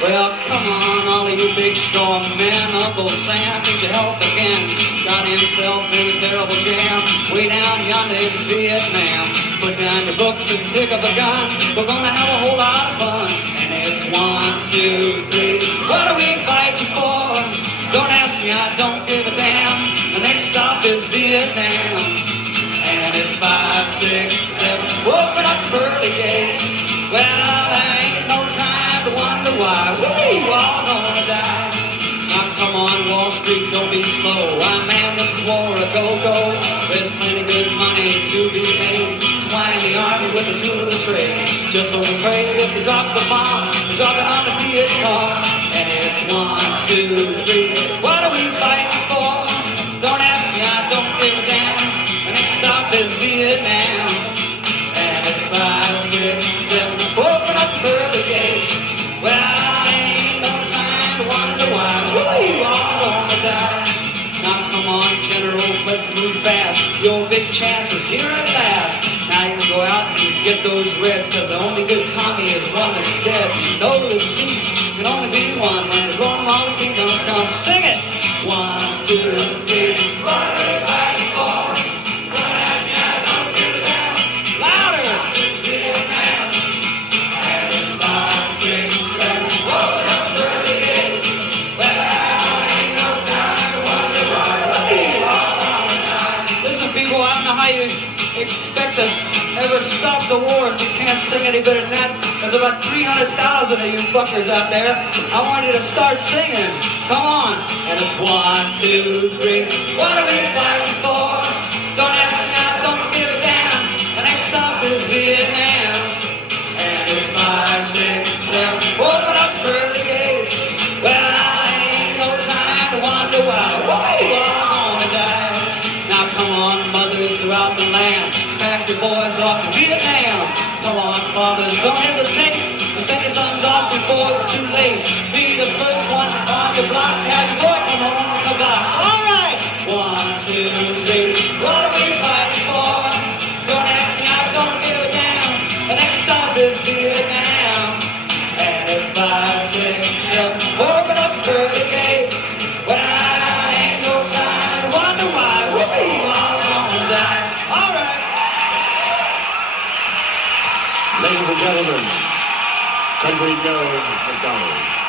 Well, come on, all of you big strong men. Uncle Sam needs your help again. Got himself in a terrible jam way down yonder in Vietnam. Put down your books and pick up a gun. We're gonna have a whole lot of fun. And it's 1, 2, 3. What are we fighting for? Don't ask me, I don't give a damn. The next stop is Vietnam. And it's 5, 6, 7. Open up the pearly gates. Well, there ain't no time to wonder why we all gonna die. Now come on, Wall Street, don't be slow. Why, man, this is war a go-go. There's plenty good money to be made. Supplying the army with the tools of the trade. Just so we pray if they drop the bomb, they drop it on the Viet Cong. And it's 1, 2, 3. What are we fighting for? Don't ask me, I don't give a damn. The next stop is Vietnam. And it's 5, 6, 7. Open up the pearly gates. Well, ain't no time to wonder why we all gonna die. Now come on, generals, let's move fast. Your big chance is here at last. Now you can go out and get those reds, cause the only good commie is one that's dead. You know there's peace can only be one. When it's going all the kingdom come, sing it. 1, 2, 3. What are we fighting for? Don't ask me, I don't give a damn. Louder! And 5, 6, 7. Open up the pearly gates. Well, ain't no time to wonder why we all gonna die. Listen, people, I don't know how you expect to ever stop the war if you can't sing any better than that. There's about 300,000 of you fuckers out there. I want you to start singing. Come on. And it's 1, 2, 3. What are we fighting for? Don't ask me, I don't give a damn. The next stop is Vietnam. And it's 5, 6, 7. Open up the pearly gates. Well, ain't no time to wonder why we all gonna die. Now come on, mothers throughout the land, pack your boys off to Vietnam. Come on, fathers, don't hesitate to send your sons off before it's too late. Be the first one on your block, have your boy come home from the block. All right, 1, 2, 3. What are we fighting for? Don't ask me, I don't give a damn. The next stop is Vietnam. And it's 5, 6, 7. Open up the pearly gates. Well, ain't no time to wonder why we all gonna die. All right. Ladies and gentlemen, Country Joe McDonald.